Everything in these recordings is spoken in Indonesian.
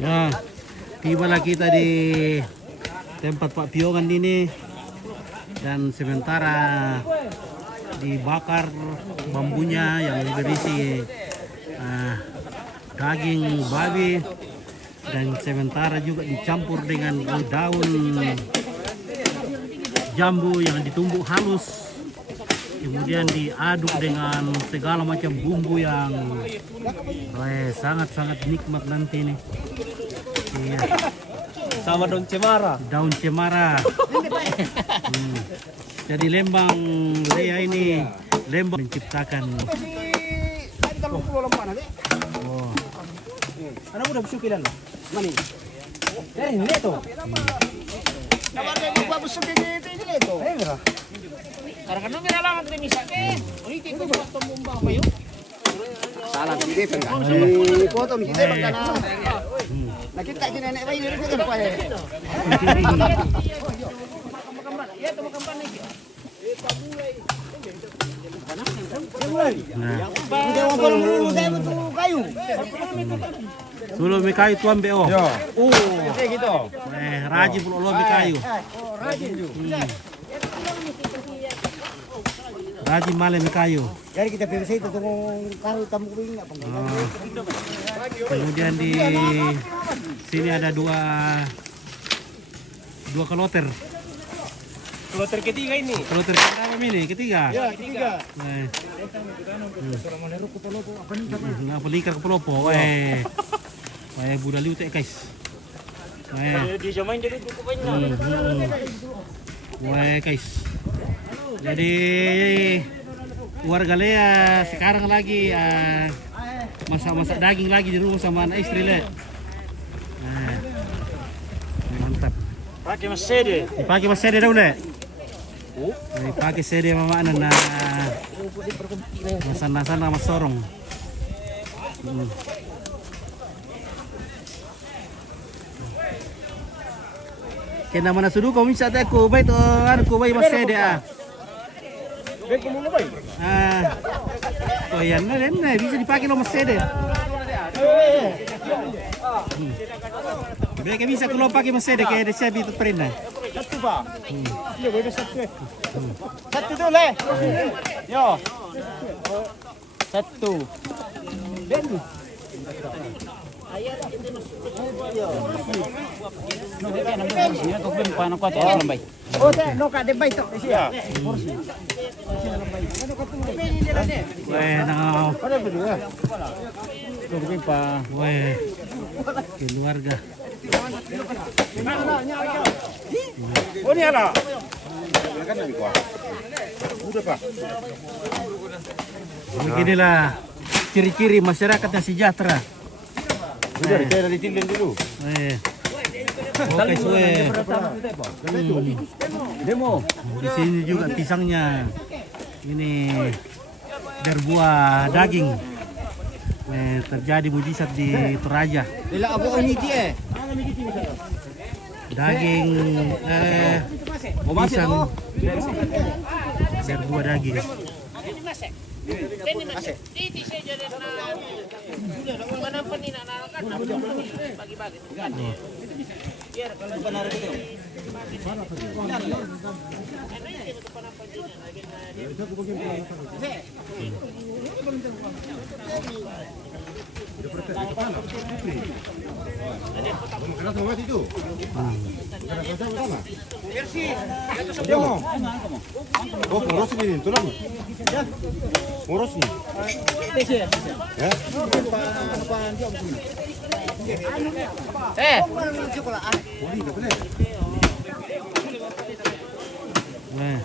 Ya, tibalah kita di tempat Pak Piongan ini dan sementara dibakar bambunya yang berisi daging babi dan sementara juga dicampur dengan daun jambu yang ditumbuk halus, kemudian diaduk dengan segala macam bumbu yang sangat-sangat nikmat nanti nih. Iya. Sama daun cemara. Daun cemara. Jadi Lembang Lea ini Lembang menciptakan. Oh. Ano udah busuk ilan lah? Mani. Dari ini tuh. Kabar dia buka busuk ini itu. Karena mira lang ang misake. Ulitin ko ba tumumba pa yun? Salah hindi pa. Di foto mi kita pagka na. Nakita si nenek ba yun ko pa eh. Hindi mo pa lumulutay mo to kayo. Sulo may kayu tuan beo. Yo. Gitu. Raji pulo lo may kayu. Raji male may kayu. Jadi kita bersih itu tunggu kayu tamu kuing enggak Kemudian di sini ada dua kloter. Kloter ketiga ini. Kloter berapa ini? Ketiga. Ya, ketiga. Nggak pelikar ke pelopo. Wah, budali utek guys. Di zaman jadi cukup banyak. Wah guys. Jadi warga Lea sekarang lagi masak-masak daging lagi di rumah sama anak istri Le. Mantap. Pakai masede. Dipakai mas sede dulu Le. Dipakai sede mama anak masan-masan sama sorong. Kena mana sudu kau minta aku baik tu aku baik mas sede Bek mulu bay. Oh ya, nah, bisa dipakai lo mas sede. Mereka bisa kalau pakai mas sede kayak ada siapa itu pernah. Satu ba? Iya, boleh satu. Satu tu le. Yo. Satu. Ben. Oh, no ka de baito. Ya. Weh, nang Ada berdua. Tungguin pa. Weh, keluarga. Oh ni ala. Kan lebih kuat. Udah pak. Beginilah ciri-ciri masyarakat yang sejahtera. Udah saya dari Tinden dulu. Oke, suwe. Demo. Di sini juga pisangnya. Ini berbuah daging. Terjadi mujizat di Toraja. Ila abo ini dia. Daging pisang berbuah daging. Oh, ngurus ini, tulang. Ngurus nih. Ya. Weh.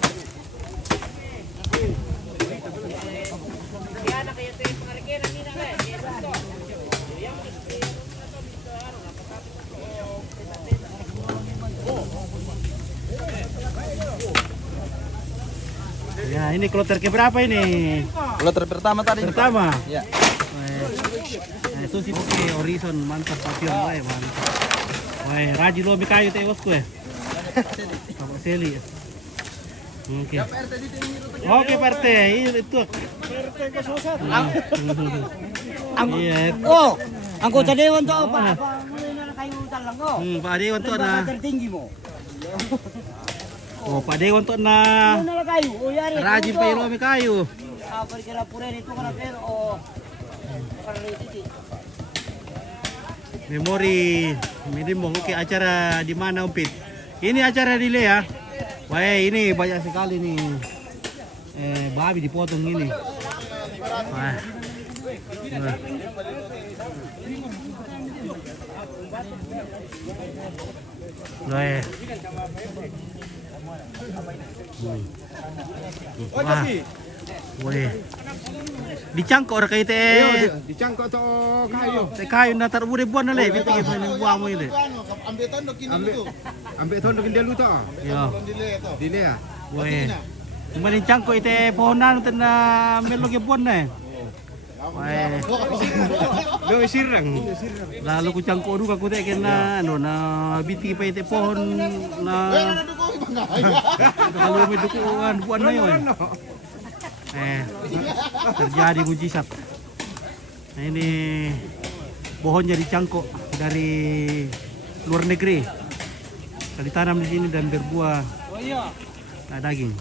Ya, ini kloter keberapa ini? Kloter pertama tadi. Pertama. Ya. Itu sih oke, Horizon mantap papion wae mantap. Wae, raji lo kayu teh bosku ya. Sama Seli. Oke. Oke, Pak RT, itu. Iya. Oh, anggota dewan tuh apa? Pak Ade untuk na. Tertinggi mo. Oh, Pak Ade untuk na. Ano na kayo? O yari. Rajin pa ilo may kayo. Kapag sila pure nito ka na pero o. Paralititi. Memori minimum oke acara di mana Umpit? Ini acara di Lea. Wah, ini banyak sekali nih. Babi dipotong ini. Wah. Wah. Wah. Wah. Dicangkok orang kayak teh. Dicangkok to kayu. Teh kayu na taruh bude buan na le, biti yang buang mo ile. Ambil tondok dia lu to. Yo. Dile ya. Weh. Kumain cangkok ite pohonan ten na melog ya buan na. Weh. Lo sirang. Lalu ku cangkok du aku teh kena ano na biti pa ite pohon na. Kalau may dukuan buan na yon. Terjadi mujizat. Nah, ini pohonnya dicangkok dari luar negeri. Ditanam di sini dan berbuah daging.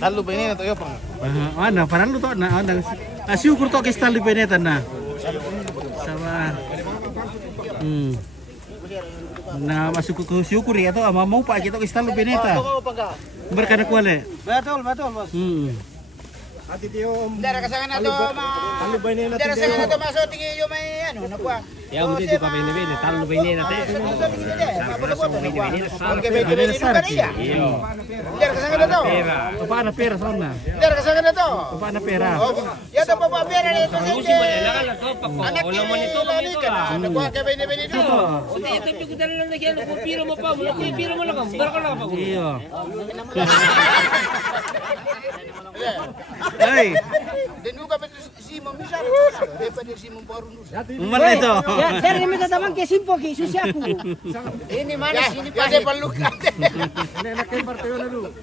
Lalu ini atau ya Pak? Mana? Padahal lu tuh na syukur tuh ke style penetan na. Sama. Nah, masuk ke syukur ya tuh ama mau Pak kita ke style peneta. Berkana kuale. Betul, Bos. Ati tiyo. Dara kasangan ato Lalu ini na Dara kasangan ato maso tingi yo may ano na kuha. Ya mesti di papel ini, taruh begini nanti. Iya. Dara kasangan ato. Apa na pera sana? Dara kasangan ato. Apa na pera? Ya to papa pera ni to Musim kailangan lang to pag ulo mo nito ka. Nakuha ka ba ni dito? Unti ito yung dala lang lagyan ko piro mo pa, wala ko piro mo lang, barka lang pa. Iya. Hey, Dan juga betul Simon bisa. Daripada Simon baru nusa. mana itu? Ya, dari minta tamang ke simpo ke susi aku. Ini manis, ini pahit.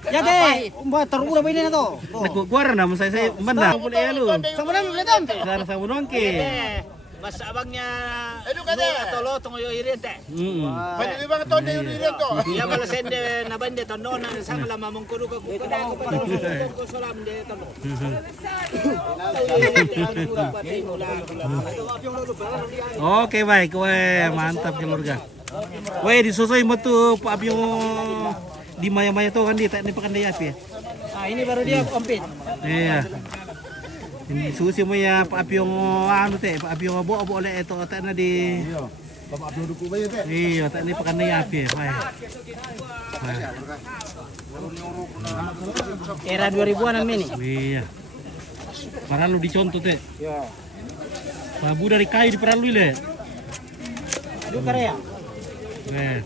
Ya deh, mbak terura ini na to. Nagkukuara na saya mana boleh ya lu. Sama na ulitan. Sana sa munongke. Mas abangnya Ano ka na? tolo tungo yo irente. Pwede ba ito na yun dito? Ya bala sende na bande tono na sa mala mamong kuno ko kada ko para ko salam de tono. Oke baik, weh mantap keluarga. Weh disusul mo tuh Pak Abio di maya-maya tuh kan di tak ni pakandai api. Ah, ini baru dia ompit. Iya. Ini susi mo ya Pak Abio ano teh, Pak Abio bo oleh itu tak na di. Bapak Abdul Duku ba yun? Iya, tak ni pakandai api. Weh. Era 2000-an ini. Iya. Paralu dicontoh teh. Ya. Babu dari kayu di paralu ile. Aduh karya. Weh.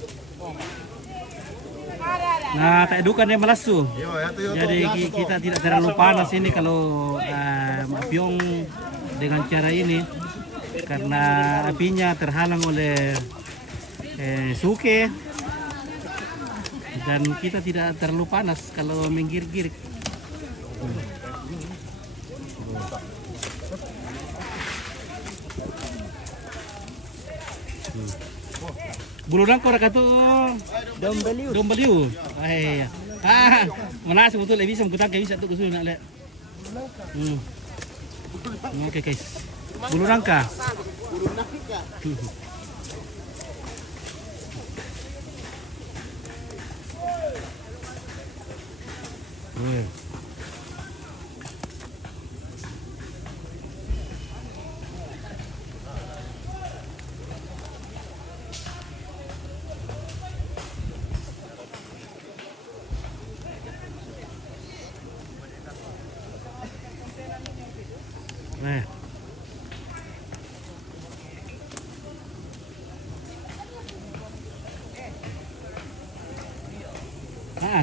Nah, tak dukan yang melasu. Jadi kita tidak terlalu panas ini kalau mapiong dengan cara ini karena apinya terhalang oleh suke dan kita tidak terlalu panas kalau menggir-girik. Buluran kau rakyat tu dombeliu. Mana sebetulnya lebih bisa mengutang kayak bisa tu kesulitan nak lihat. Oke guys. Bulu rangka.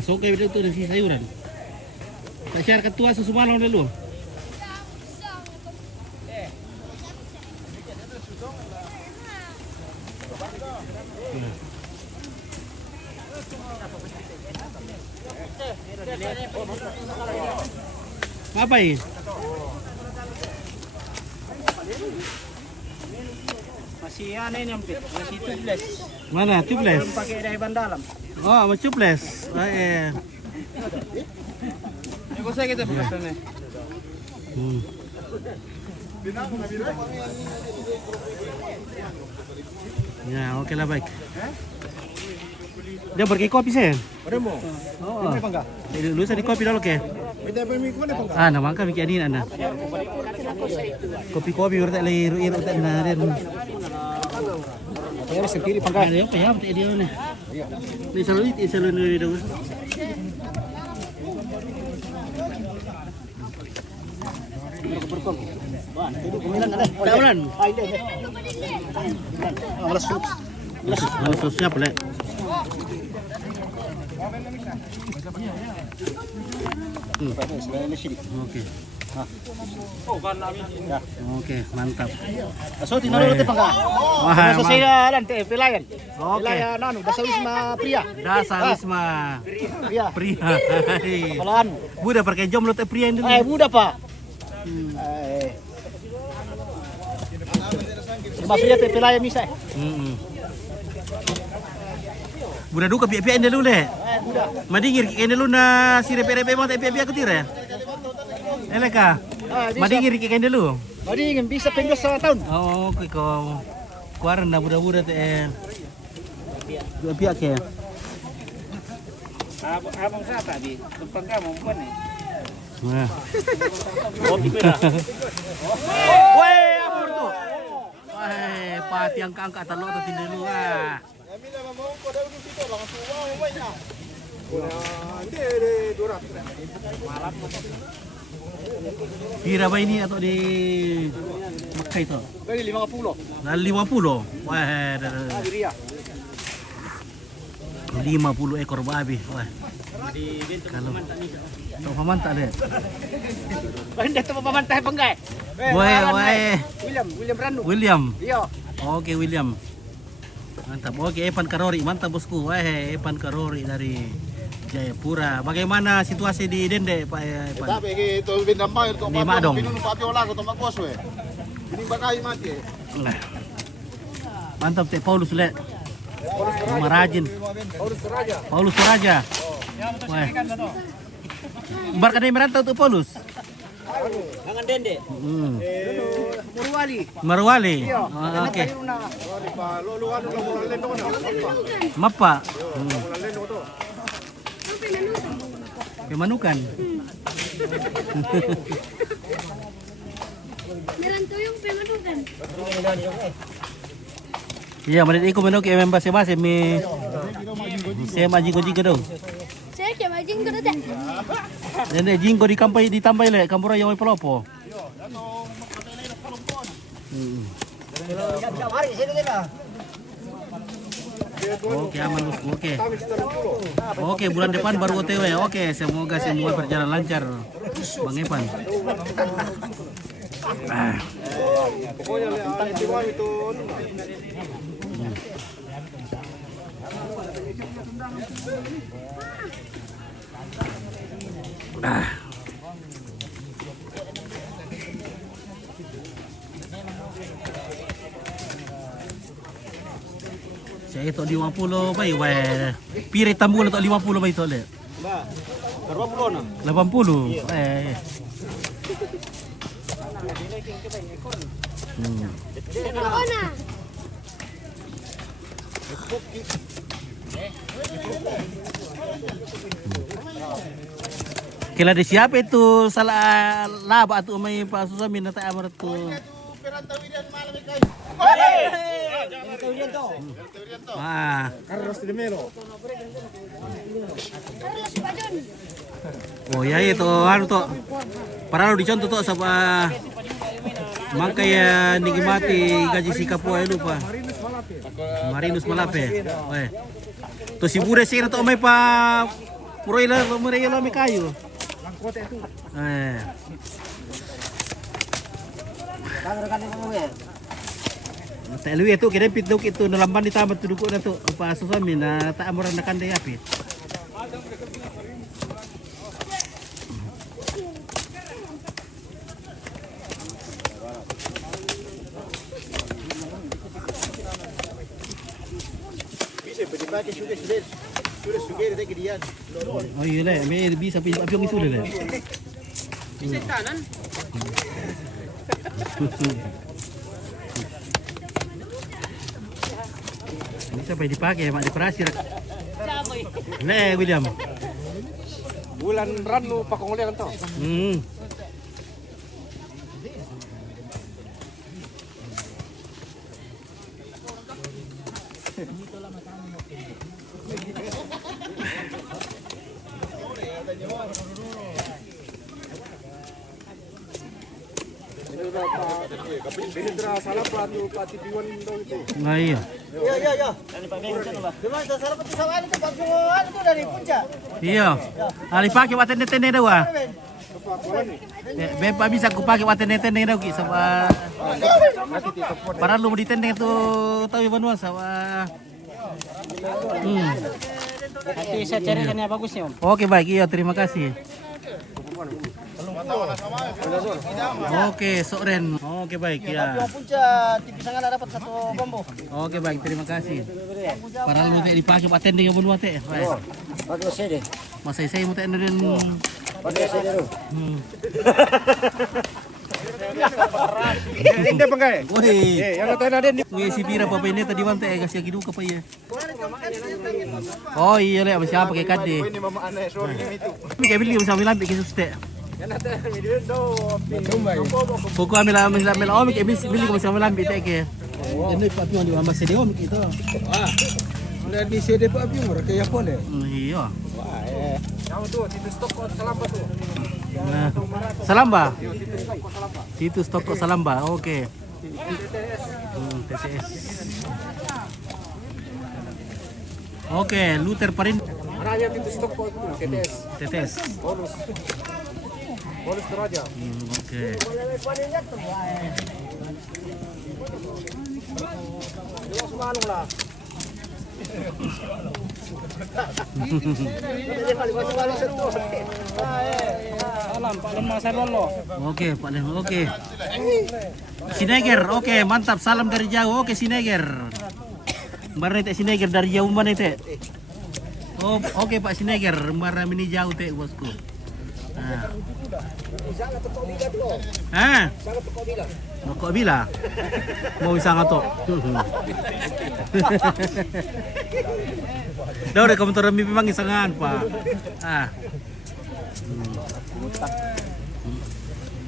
So kayak itu dari sayuran. Tak share ketua sesumalang dulu. Apa ini? si ano ini Ompit. Si tubeless. Mana tubeless? Pakai dari ban dalam. Oh, mau tubeless. Ini saya kita pesannya. Ya, oke lah baik. Dia pergi kopi sen. Ada mau? Oh. Ini apa enggak? Lu di kopi dulu ke? Kita pergi mana apa enggak? Ah, nama kami kianin anda. Kopi-kopi urut liru urut narin. Ya harus sendiri pangkai. Ada apa ya? Betul dia nih. Ini selalu ini dulu. Tahunan. Malas siap le. Oke. Oke, mantap. So tinalo te pangka. Wah, So saya dan te pelayan. Oke. Pelayan anu dasar wisma pria. Dasar wisma Pria. pria. Pelan. Budak pakai jomblo teh pria ini. Muda Pak. Wisma pria te pelayan misa. Budak duka pihak-pihak dulu le. Muda. Madingir kene lu na si repe-repe mah tapi pihak kutire. Eleka. Madingir kene dulu. Jadi ingin bisa pengen 1 tahun. Oh, oke kau. Kuaran dah budak-budak teh. Dua pihak ya. Abang saya tadi, tempat kamu bukan nih. Nah. Kopi beda. Woi, apa itu? Woi, pati yang angkat telur tu tindak lu ah. Di Rabai ini atau di Mekah itu? Dari 50. Dari 50. Wah, 50 ekor babi. Wah. Kalau tahu paman tak ada. Banyak tu pemantah penggai. Woi. William Randu. William. Iya. Oke, William. Mantap. Oke, Evan Karori. Mantap bosku. Wah, Evan Karori dari Jayapura. Bagaimana situasi di Dende, Pak Evan? Tapi itu bintang bayar tu. Di Madong. Pinun Fabiola ko to magkos we. Ini bagai mati. Nah. Mantap teh Paulus le. Marajin. Paulus Raja. Wah. Bar kadang merantau tuh Paulus. Jangan Dende. Murwali. Marwali. Oh, oke. Mapa. Pemanukan. Jalan tuyung pemanukan. Iya, mana ikut menuk ke member base mi. Saya maji jigo dong. Saya kaya majing ko dati. Dende jinggo ditambah le kampura yang may pelopo. Oke, aman bosku. Oke. Oke, bulan depan baru OTW. Oke, semoga semua berjalan lancar. Bang Evan. Pokoknya itu Saya itu 50 baik weh. Pire tambul itu 50 baik tole. Berapa puluh na? 80. Oo na. Kila di siapa itu salah laba atau may pasusamin na tayo amarat ko. Ah. Carlos de Melo. Carlos Bajon. Oh ya itu anu to. Para lo dicontoh to sa makanya nikmati gaji si kapwa lupa. Marinus Malape. Weh. To si Bude sih to may pa puroy la may kayo. Sa elwi itu kira pitdok itu nalamban di tamat tuduko na to pa susamin na taamuran na kanday apit. dipakai sudah dia kedian. Oh iya le, may bisa apiong isu le. Bisa tanan. Bisa pa dipakai mak diperasi. Le William. Bulan ranu pakong kan to. Salah patu pati piwan itu. Nah iya. Ya. Dari Pak Beng itu lah. Cuma salah patu sawan itu Pak Juan itu dari puncak. Iya. Ali pakai waten tene daw ah. Bepa bisa ku pakai waten tene daw ki sama. Para lu di tene itu tahu Iwan sama. Nanti saya carikan yang bagusnya Om. Oke baik, iya terima kasih. Oke, Soren. Oke baik ya. Puncak tipis sangat dapat satu bambu. Oke baik, terima kasih. Para lu teh dipakai waten dengan bunuh teh. Bagus saya deh. Masa saya mau teh dengan Bagus saya deh. Ini bangkai. Woi. Yang kata ada di. Wih si Pira papa ini tadi mante kasih gidu apa ya? Oh iya le, siapa pakai kade? Ini mama aneh sorry itu. Ini kayak beli sama lambi kisah sete. Yang ada video do. Poko ambil om kayak beli sama lambi teh ke. Ini papi yang diambil CD om gitu. Udah di CD papi murah kayak apa deh? Iya. Yang tuh situs toko Salamba tuh. Nah, Salamba. Situs toko Salamba. Oke. TTS. Oke, Luther Parin. Raja situs toko TTS. TTS. Bonus Raja. Oke. Oke, Pak Lem. Oke. Sineger. Oke, mantap. Salam dari jauh. Oke, Sineger. Mbak teh Sineger dari jauh mana teh? Oh, oke Pak Sineger. Mbak ini jauh teh bosku. Nah. Kok bila? Mau bisa ngatok. Dah udah komentar mimpi mangi sangan, Pak.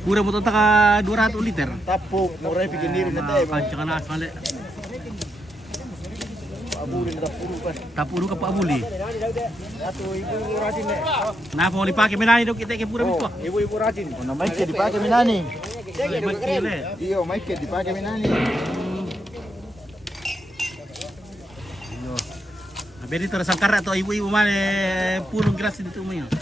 Udah mau tentang 200 liter. Tapuk, murah bikin diri nanti. Kancangan asal. Abuli na puro kan. Tapuro ka pa amuli. Ato ibu rajin eh. Na po lipake minani dok kita ke pura mitwa. Ibu rajin. Ono mic dipakai minani. Makile. Iyo, mic dipakai minani. Yo. Abedi to sangkara to ibu-ibu mane pulung gelas dito mo yun.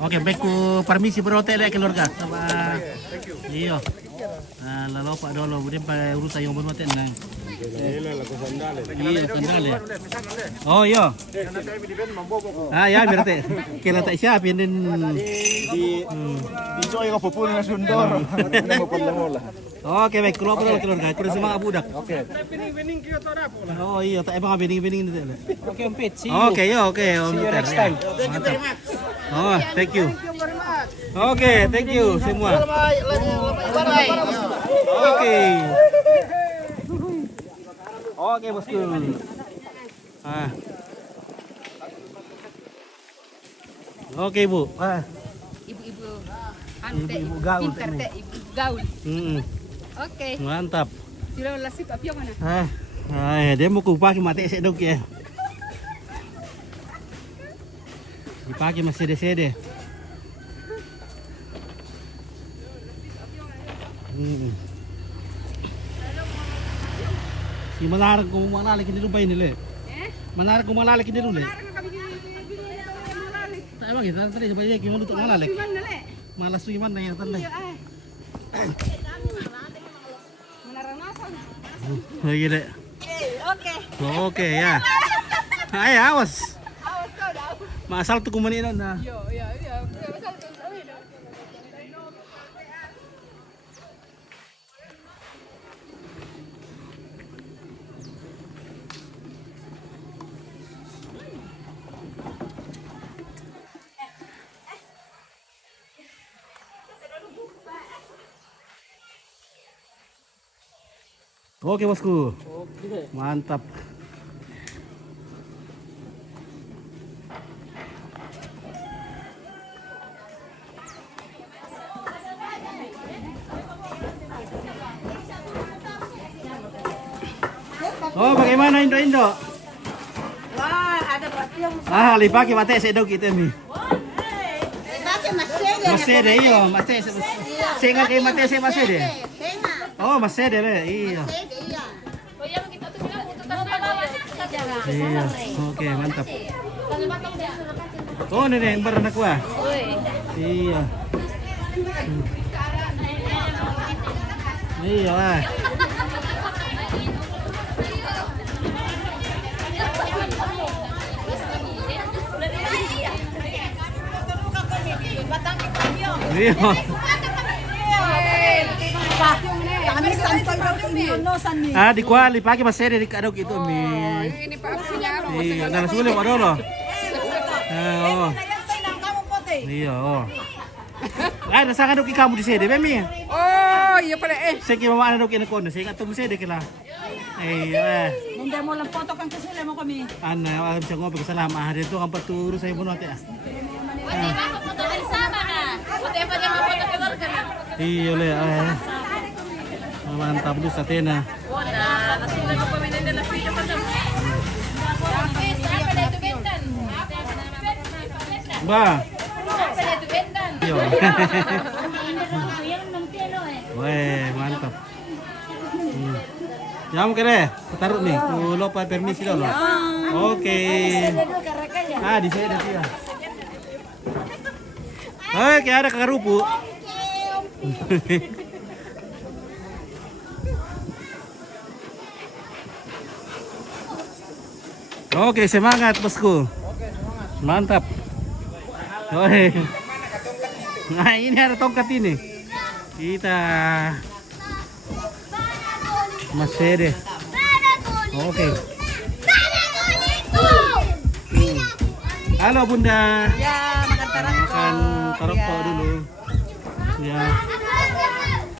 Oke, baik ku permisi berhotel ya keluarga sama iyo. Lalu Pak Dolo, kemudian Pak urusan yang berhotel nang. Iya, sandal. Oh iya. Ya berarti kira tak siap ini Di Joy ko pupulong na sundor. Oke, baik keluarga kurang semangat budak. Oke. Oh iya, tak emang bening-bening itu. Oke, Umpit. Oke, ya oke, Om See you Peter, next ya. time. Mantap. Oh, thank you. Oke, thank you semua. Oke. Oke, bosku. Oke, Bu. Ibu-ibu Ibu-ibu gaul. pintar teh, ibu gaul. Oke, Mantap. sudah lasip api yang mana? Dia mau kupakai mati esek dok ya. Dipakai masih sede-sede. Si menarik kung malalik hindi lupa ini le. Menarik kung malalik hindi lupa. Tak emang kita tadi coba ya gimana untuk malalik. Malas tuh gimana yang tanda. Oh iya dek. Oke. Oh, oke ya. Ayo awas. Masal tuh kumanin na. Yo. Oke bosku. Mantap. Oh, bagaimana Indo? Wah, ada papiyong. Lipaki mate sa dog ito mi. Bakit masede? Masede iyo, mate sa singa kay mate sa masede. Tenga. Oh, masede le, iyo. Masede iya. Iya. Oke, mantap. Oh, ini yang beranak gua. Iya. Iya lah. Iya. Kami santoy daw tinonosan ni. Di kuali pagi masede di kadok itu mi. Ini Pak Sinyaro. Iya, nang sulit mo dolo. Oh. Kamu pote. Iya, oh. Nasa kadok ikamu di sede, bemi. Oh, iya pala Sige mama ano kina kono, sige atum sede kila. Hindi mo lang foto kang kasila mo kami. Ana, alam siya ngopi salamat dito ang paturo sa imo ate. Iya le, mantap lu sa tena. Ba. Yo. Weh, mantap. Jam kere, taruh nih. Tulo pa permisi dulu. Oke. Di sini dia. Oke, ada kakarupu. Oke, semangat bosku. Mantap. Oke. Nah, ini ada tongkat ini. Kita masede. Oke. Halo Bunda. Ya, makan tarap. Makan tarok dulu. Ya.